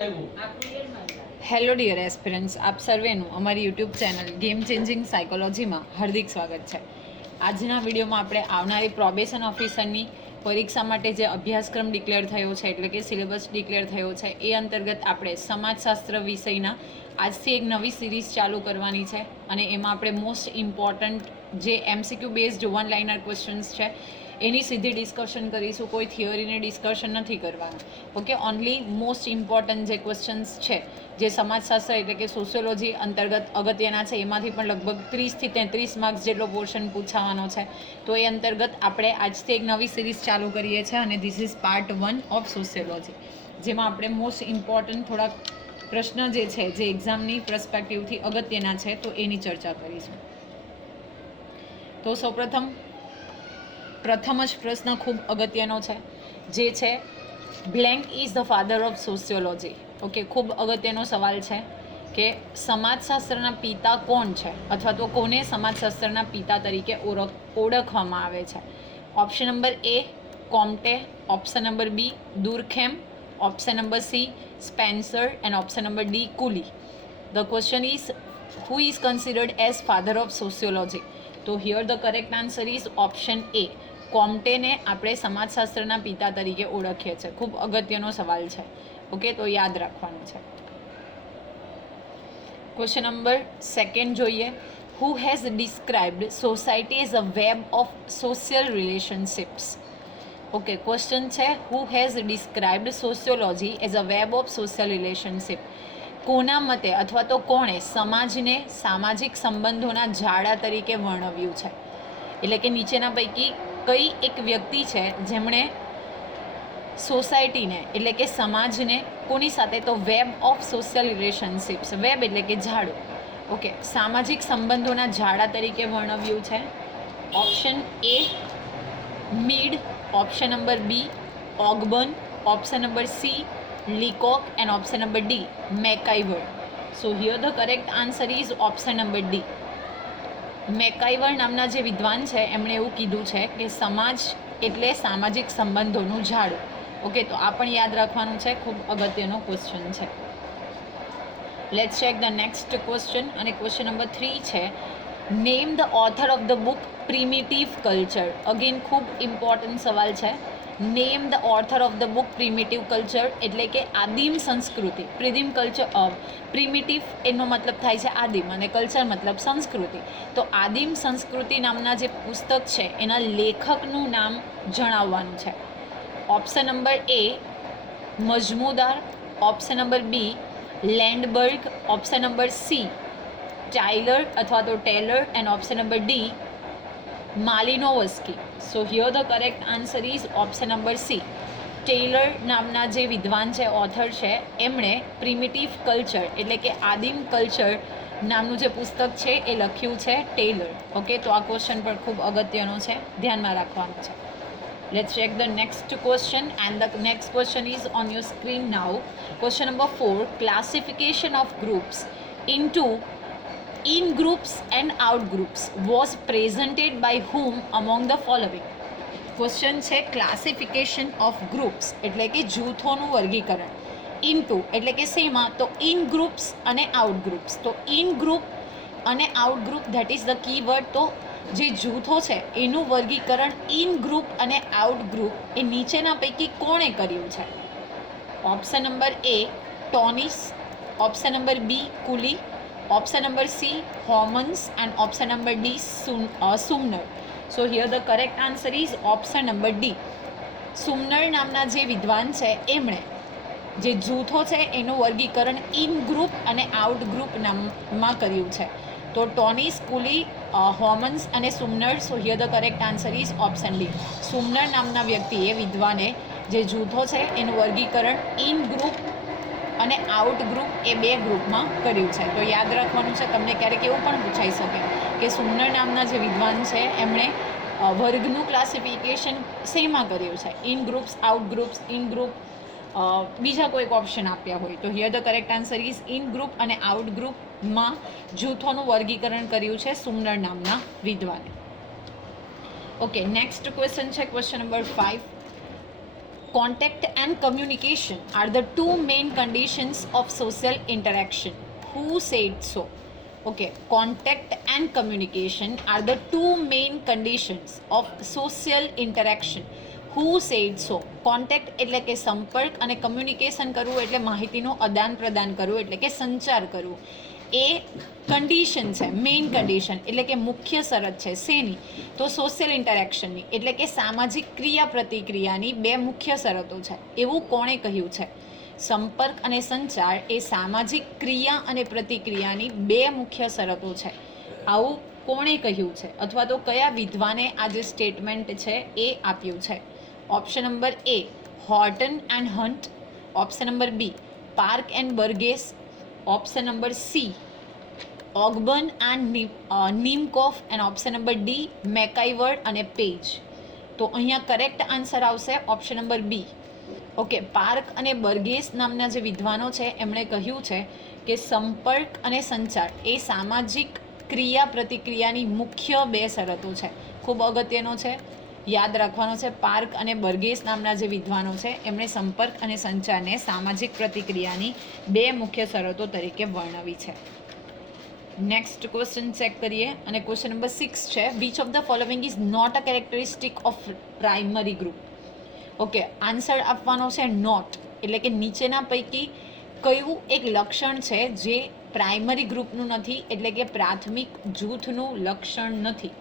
Hello dear aspirants, આપ સર્વેનું અમારી YouTube channel game changing સાયકોલોજીમાં હાર્દિક સ્વાગત છે. આજના વિડીયોમાં આપણે આવનારી પ્રોબેશન ઓફિસરની પરીક્ષા માટે જે અભ્યાસક્રમ ડિક્લેર થયો છે, એટલે કે સિલેબસ ડિક્લેર થયો છે, એ અંતર્ગત આપણે સમાજશાસ્ત્ર વિષયના આજથી એક નવી સિરીઝ ચાલુ કરવાની છે અને એમાં આપણે મોસ્ટ ઇમ્પોર્ટન્ટ જે MCQ based one liner questions છે એની સીધી ડિસ્કશન કરીશું. કોઈ થિયરીને ડિસ્કશન નથી કરવાનું. ઓકે, ઓનલી મોસ્ટ ઇમ્પોર્ટન્ટ જે ક્વેશ્ચન્સ છે જે સમાજશાસ્ત્ર એટલે કે સોશિયોલોજી અંતર્ગત અગત્યના છે, એમાંથી પણ લગભગ 30 થી 33 માર્ક્સ જેટલો પોર્શન પૂછાવાનો છે. તો એ અંતર્ગત આપણે આજથી એક નવી સિરીઝ ચાલુ કરીએ છીએ અને this is part 1 of sociology, જેમાં આપણે મોસ્ટ ઇમ્પોર્ટન્ટ થોડાક પ્રશ્ન જે છે જે એક્ઝામની પર્સપેક્ટિવથી અગત્યના છે તો એની ચર્ચા કરીશું. તો સૌપ્રથમ પ્રથમ જ પ્રશ્ન ખૂબ અગત્યનો છે, જે છે blank is the father of sociology. Okay, ખૂબ અગત્યનો સવાલ છે કે સમાજશાસ્ત્રના પિતા કોણ છે, અથવા તો કોને સમાજશાસ્ત્રના પિતા તરીકે ઓળખવામાં આવે છે. Option number A Comte, option number B Durkheim, option number C Spencer and option number D Cooley. The question is who is considered as father of sociology? તો here the correct answer is option A. કોમ્ટેને આપણે સમાજશાસ્ત્રના પિતા તરીકે ઓળખીએ છીએ. ખૂબ અગત્યનો સવાલ છે. ઓકે, તો યાદ રાખવાનું છે. ક્વેશ્ચન નંબર સેકન્ડ જોઈએ. Who has described society as a web of social relationships? Okay, question છે who has described sociology as a web of social relationship? કોના મતે અથવા તો કોણે સમાજને સામાજિક સંબંધોના જાળા તરીકે વર્ણવ્યું છે? એટલે કે નીચેના પૈકી કઈ એક વ્યક્તિ છે જેમણે સોસાયટીને એટલે કે સમાજને કોની સાથે? તો web of social relationships. Web એટલે કે જાળું. ઓકે, સામાજિક સંબંધોના જાળા તરીકે વર્ણવ્યું છે. Option A Mead, option number B Ogburn, option number C Leacock and option number D MacIver. So here the correct answer is option number D. MacIver નામના જે વિદ્વાન છે એમણે એવું કીધું છે કે સમાજ એટલે સામાજિક સંબંધોનું ઝાડું. ઓકે, તો આ પણ યાદ રાખવાનું છે. ખૂબ અગત્યનો ક્વેશ્ચન છે. Let's check the next question. અને ક્વેશ્ચન નંબર 3 છે name the author of the book primitive culture. Again ખૂબ ઇમ્પોર્ટન્ટ સવાલ છે. Name the author of the book primitive culture એટલે કે આદિમ સંસ્કૃતિ. પ્રિમિટિવ એનો મતલબ થાય છે આદિમ અને કલ્ચર મતલબ સંસ્કૃતિ. તો આદિમ સંસ્કૃતિ નામના જે પુસ્તક છે એના લેખકનું નામ જણાવવાનું છે. Option number A Majumdar, option number B Lundberg, option number C Tylor અથવા તો Taylor and option number D Malinowski. So here the correct answer is option number C. Taylor નામના જે વિદ્વાન છે, ઓથર છે, એમણે પ્રિમિટિવ કલ્ચર એટલે કે આદિમ કલ્ચર નામનું જે પુસ્તક છે એ લખ્યું છે ટેલર. ઓકે, તો આ ક્વેશ્ચન પણ ખૂબ અગત્યનો છે, ધ્યાનમાં રાખવાનો છે. Let's check the next question, and the next question is on your screen now. Question number 4, classification of groups into in groups and out groups was presented by whom among the following? Question છે classification of groups એટલે કે જૂથોનું વર્ગીકરણ. Into એટલે કે શેમાં? તો in groups અને આઉટ ગ્રુપ્સ. તો ઇન ગ્રુપ અને out group, that is the key word. તો જે જૂથો છે એનું વર્ગીકરણ ઇન ગ્રુપ અને આઉટ ગ્રુપ એ નીચેના પૈકી કોણે કર્યું છે? Option number A Tonnies, option number B Cooley, option number C Homans and option number D Sumner. So here the correct answer is option number D. Sumner નામના જે વિદ્વાન છે એમણે જે જૂથો છે એનું વર્ગીકરણ ઇન ગ્રુપ અને આઉટ ગ્રુપ નામમાં કર્યું છે. તો ટોનિસ, કુલી, હોમન્સ અને Sumner. So here the correct answer is option D. Sumner નામના વ્યક્તિએ, વિદ્વાને, જે જૂથો છે એનું વર્ગીકરણ ઇન ગ્રુપ અને આઉટ ગ્રુપ એ બે ગ્રુપમાં કર્યું છે. તો યાદ રાખવાનું છે. તમને ક્યારેક એવું પણ પૂછાઈ શકે કે સુમનર નામના જે વિદ્વાન છે એમણે વર્ગનું ક્લાસિફિકેશન શેમાં કર્યું છે? In groups, out groups, in group, બીજા કોઈક ઓપ્શન આપ્યા હોય. તો here the correct answer is in group અને આઉટ ગ્રુપમાં જૂથોનું વર્ગીકરણ કર્યું છે સુમનર નામના વિદ્વાને. ઓકે, નેક્સ્ટ ક્વેશ્ચન છે question number 5. Contact and communication are the two main conditions of social interaction. Who said so? Okay, contact and communication are the two main conditions of social interaction. Who said so? Contact એટલે કે સંપર્ક અને communication કરવું એટલે માહિતીનું આદાન પ્રદાન કરવું એટલે કે સંચાર કરવું. એ કન્ડિશન છે, મેઇન કન્ડિશન એટલે કે મુખ્ય શરત છે શેની? તો સોશિયલ ઇન્ટરેક્શનની એટલે કે સામાજિક ક્રિયા પ્રતિક્રિયાની બે મુખ્ય શરતો છે. એવું કોણે કહ્યું છે? સંપર્ક અને સંચાર એ સામાજિક ક્રિયા અને પ્રતિક્રિયાની બે મુખ્ય શરતો છે. આવું કોણે કહ્યું છે અથવા તો કયા વિદ્વાને આ જે સ્ટેટમેન્ટ છે એ આપ્યું છે? Option number A Horton and Hunt, option number B Park and Burgess, option number C Ogburn and Nimkoff and option number D MacIver અને પેજ. તો અહીંયા કરેક્ટ આન્સર આવશે option number B. Okay, Park અને Burgess નામના જે વિદ્વાનો છે એમણે કહ્યું છે કે સંપર્ક અને સંચાર એ સામાજિક ક્રિયા પ્રતિક્રિયાની મુખ્ય બે શરતો છે. ખૂબ અગત્યનો છે, યાદ રાખવાનો છે. પાર્ક અને બર્ગેસ નામના જે વિદ્વાનો છે એમણે સંપર્ક અને સંચારને સામાજિક પ્રતિક્રિયાની બે મુખ્ય શરતો તરીકે વર્ણવી છે. નેક્સ્ટ ક્વેશ્ચન ચેક કરીએ અને ક્વેશ્ચન નંબર 6 છે, which of the following is not a characteristic of primary group? Okay, answer આપવાનો છે નોટ, એટલે કે નીચેના પૈકી કયું એક લક્ષણ છે જે પ્રાઇમરી ગ્રુપનું નથી, એટલે કે પ્રાથમિક જૂથનું લક્ષણ નથી?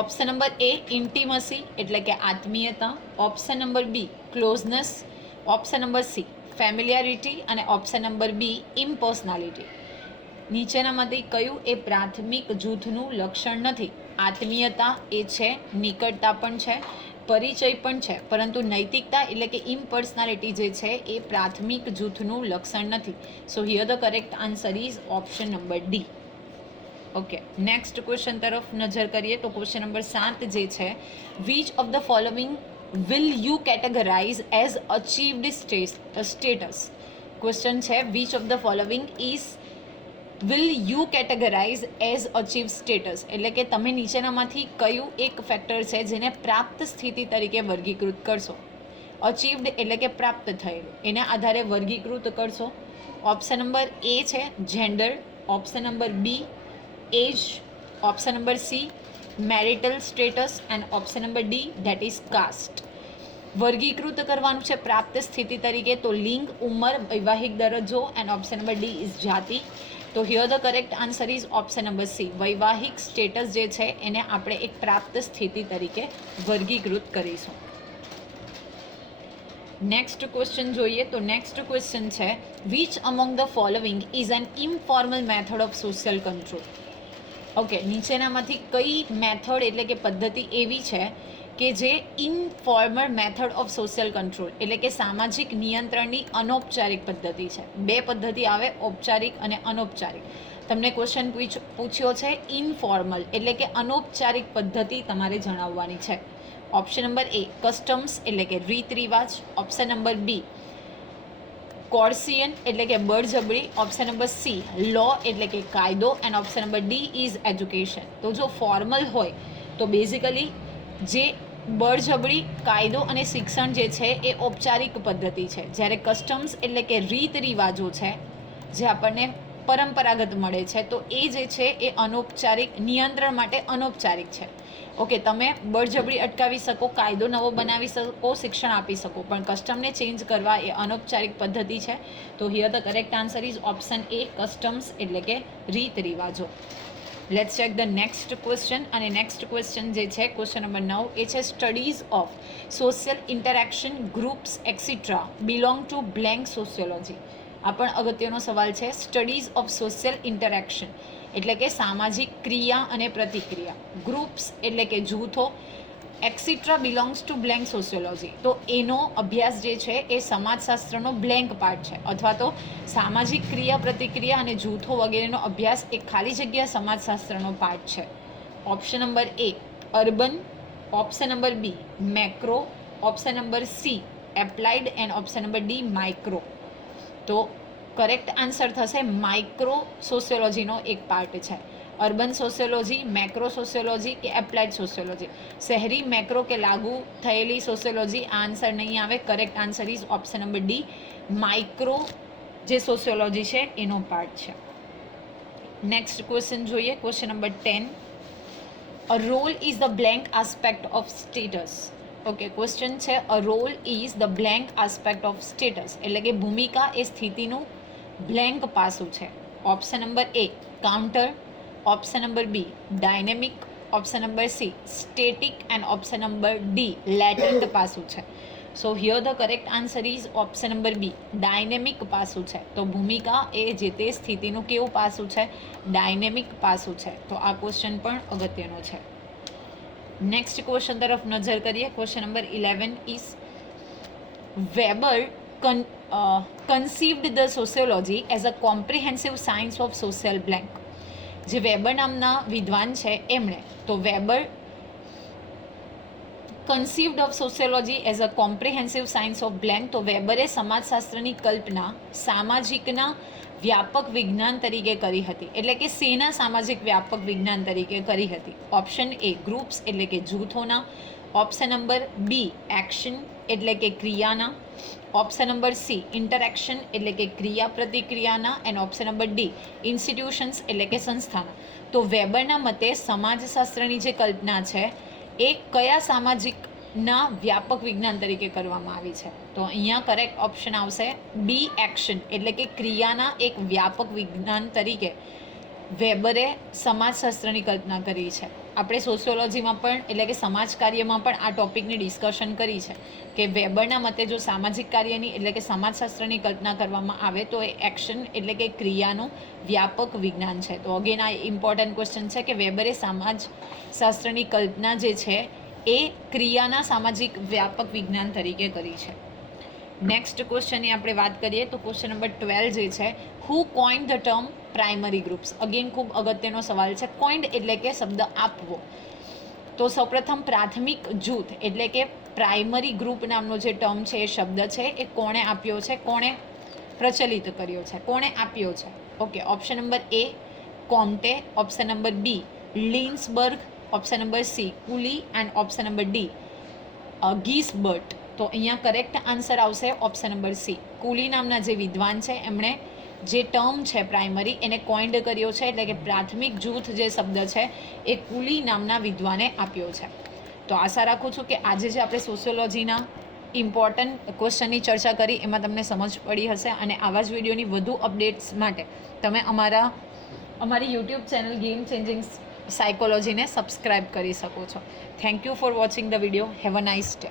ઓપ્શન નંબર એ ઇન્ટિમસી એટલે કે આત્મીયતા, option number B closeness, option number C familiarity અને ઓપ્શન નંબર બી ઇમ્પર્સનાલિટી. નીચેનામાંથી કયું એ પ્રાથમિક જૂથનું લક્ષણ નથી? આત્મીયતા એ છે, નિકટતા પણ છે, પરિચય પણ છે, પરંતુ નૈતિકતા એટલે કે ઇમ્પર્સનાલિટી જે છે એ પ્રાથમિક જૂથનું લક્ષણ નથી. So here the correct answer is option number D. Okay, next question તરફ નજર કરીએ તો ક્વેશ્ચન નંબર 7 જે છે, which of the following will you categorise as achieved status? Question છે, which of the following is will you categorise as achieve status એટલે કે તમે નીચેનામાંથી કયું એક ફેક્ટર છે જેને પ્રાપ્ત સ્થિતિ તરીકે વર્ગીકૃત કરશો? અચીવડ એટલે કે પ્રાપ્ત થયેલું, એના આધારે વર્ગીકૃત કરશો. ઓપ્શન નંબર એ છે gender, option number B age, option number C marital status and option number D that is caste. વર્ગીકૃત કરવાનું છે પ્રાપ્ત સ્થિતિ તરીકે તો લિંગ, ઉંમર, વૈવાહિક દરજ્જો and option number D is જાતિ. તો here the correct answer is option number C. વૈવાહિક સ્ટેટસ જે છે એને આપણે એક પ્રાપ્ત સ્થિતિ તરીકે વર્ગીકૃત કરીશું. નેક્સ્ટ ક્વેશ્ચન જોઈએ તો નેક્સ્ટ ક્વેશ્ચન છે, which among the following is an informal method of social control? Okay, નીચેનામાંથી કઈ મેથડ એટલે કે પદ્ધતિ એવી છે કે જે informal method of social control એટલે કે સામાજિક નિયંત્રણની અનૌપચારિક પદ્ધતિ છે? બે પદ્ધતિ આવે, ઔપચારિક અને અનૌપચારિક. તમને ક્વેશ્ચન પૂછ્યો છે ઇનફોર્મલ એટલે કે અનૌપચારિક પદ્ધતિ તમારે જણાવવાની છે. ઓપ્શન નંબર એ કસ્ટમ્સ એટલે કે રીત રિવાજ, ઓપ્શન નંબર બી કોર્સિયન એટલે કે બળજબરી, ઓપ્શન નંબર સી લો એટલે કે કાયદો and option number D is education. તો જો ફોર્મલ હોય તો બેઝિકલી જે બળજબરી, કાયદો અને શિક્ષણ જે છે એ ઔપચારિક પદ્ધતિ છે, જ્યારે કસ્ટમ્સ એટલે કે રીત રિવાજો છે જે આપણને પરંપરાગત મળે છે તો એ જે છે એ અનૌપચારિક, નિયંત્રણ માટે અનૌપચારિક છે. ઓકે, તમે બળજબરી અટકાવી શકો, કાયદો નવો બનાવી શકો, શિક્ષણ આપી શકો, પણ કસ્ટમને ચેન્જ કરવા એ અનૌપચારિક પદ્ધતિ છે. તો here the correct answer is option A customs એટલે કે રીત રિવાજો. Let's check the next question અને નેક્સ્ટ ક્વેશ્ચન જે છે ક્વેશ્ચન નંબર 9 એ છે, studies of social interaction groups etcetera belong to blank sociology. આ પણ અગત્યનો સવાલ છે. સ્ટડીઝ ઓફ સોશિયલ ઇન્ટરેક્શન એટલે કે સામાજિક ક્રિયા અને પ્રતિક્રિયા, ગ્રુપ્સ એટલે કે જૂથો, એક્સિટ્રા બિલોંગ્સ ટુ બ્લેન્ક સોશિયોલોજી. તો એનો અભ્યાસ જે છે એ સમાજશાસ્ત્રનો બ્લેન્ક પાર્ટ છે, અથવા તો સામાજિક ક્રિયા પ્રતિક્રિયા અને જૂથો વગેરેનો અભ્યાસ એ ખાલી જગ્યા સમાજશાસ્ત્રનો પાર્ટ છે. Option number A urban, option number B macro, option number C applied and option number D micro. તો કરેક્ટ આન્સર થશે માઇક્રો સોશિયોલોજીનો એક પાર્ટ છે. અર્બન સોશિયોલોજી, મેક્રો સોશિયોલોજી કે એપ્લાઇડ સોશિયોલોજી? શહેરી, મેક્રો કે લાગુ થયેલી સોશિયોલોજી? આ આન્સર નહીં આવે. Correct answer is option number D, micro જે સોશિયોલોજી છે એનો પાર્ટ છે. નેક્સ્ટ ક્વેશ્ચન જોઈએ. Question number 10. A role is the blank aspect of status. Okay, question છે a role is the blank aspect of status, એટલે કે ભૂમિકા એ સ્થિતિનું બ્લેન્ક પાસું છે. Option number A counter, option number B dynamic, option number C static and option number D latent પાસું છે. So here the correct answer is option number B dynamic પાસું છે. તો ભૂમિકા એ જે તે સ્થિતિનું કેવું પાસું છે? ડાયનેમિક પાસું છે. તો આ ક્વેશ્ચન પણ અગત્યનો છે. નેક્સ્ટ ક્વેશ્ચન તરફ નજર કરીએ. Question number 11 is weber conceived the sociology as a comprehensive science of social blank. જે વેબર નામના વિદ્વાન છે એમણે, તો Weber conceived of sociology as a comprehensive science of blank, તો વેબરે સમાજશાસ્ત્રની કલ્પના સામાજિકના વ્યાપક વિજ્ઞાન તરીકે કરી હતી. એટલે કે શેના સામાજિક વ્યાપક વિજ્ઞાન તરીકે કરી હતી? ઓપ્શન એ ગ્રુપ્સ એટલે કે જૂથોના, ઓપ્શન નંબર બી એક્શન એટલે કે ક્રિયાના, ઓપ્શન નંબર સી ઇન્ટરેક્શન એટલે કે ક્રિયા પ્રતિક્રિયાના, and option number D institutions એટલે કે સંસ્થાના. તો વેબરના મતે સમાજશાસ્ત્રની જે કલ્પના છે એ કયા સામાજિકના વ્યાપક વિજ્ઞાન તરીકે કરવામાં આવી છે? તો અહીંયા કરેક્ટ ઓપ્શન આવશે બી એક્શન એટલે કે ક્રિયાના એક વ્યાપક વિજ્ઞાન તરીકે વેબરે સમાજશાસ્ત્રની કલ્પના કરી છે. આપણે સોશિયોલોજીમાં પણ એટલે કે સમાજ કાર્યમાં પણ આ ટોપિકની ડિસ્કશન કરી છે કે વેબરના મતે જો સામાજિક કાર્યની એટલે કે સમાજશાસ્ત્રની કલ્પના કરવામાં આવે તો એ એક્શન એટલે કે ક્રિયાનું વ્યાપક વિજ્ઞાન છે. તો અગેન આ ઇમ્પોર્ટન્ટ ક્વેશ્ચન છે કે વેબરે સમાજશાસ્ત્રની કલ્પના જે છે એ ક્રિયાના સામાજિક વ્યાપક વિજ્ઞાન તરીકે કરી છે. નેક્સ્ટ ક્વેશ્ચનની આપણે વાત કરીએ તો ક્વેશ્ચન નંબર 12 જે છે who coined the term primary groups? Again ખૂબ અગત્યનો સવાલ છે. કોઇન્ડ એટલે કે શબ્દ આપવો. તો સૌપ્રથમ પ્રાથમિક જૂથ એટલે કે પ્રાઇમરી ગ્રુપ નામનો જે ટર્મ છે એ શબ્દ છે એ કોણે આપ્યો છે, કોણે પ્રચલિત કર્યો છે, કોણે આપ્યો છે? Okay, option number A Comte, option number B Linsberg, option number C Cooley and option number D Gisbert. તો અહીંયા કરેક્ટ આન્સર આવશે ઓપ્શન નંબર સી. કુલી નામના જે વિદ્વાન છે એમણે જે ટર્મ છે પ્રાઇમરી એને કોઇન્ડ કર્યો છે, એટલે કે પ્રાથમિક જૂથ જે શબ્દ છે એ કુલી નામના વિદ્વાને આપ્યો છે. તો આશા રાખું છું કે આજે જે આપણે સોશિયોલોજીના ઇમ્પોર્ટન્ટ ક્વેશ્ચનની ચર્ચા કરી એમાં તમને સમજ પડી હશે, અને આવા જ વિડીયોની વધુ અપડેટ્સ માટે તમે અમારી યુટ્યુબ ચેનલ ગેમ ચેન્જિંગ સાયકોલોજીને સબસ્ક્રાઈબ કરી શકો છો. Thank you for watching the video. Have a nice day.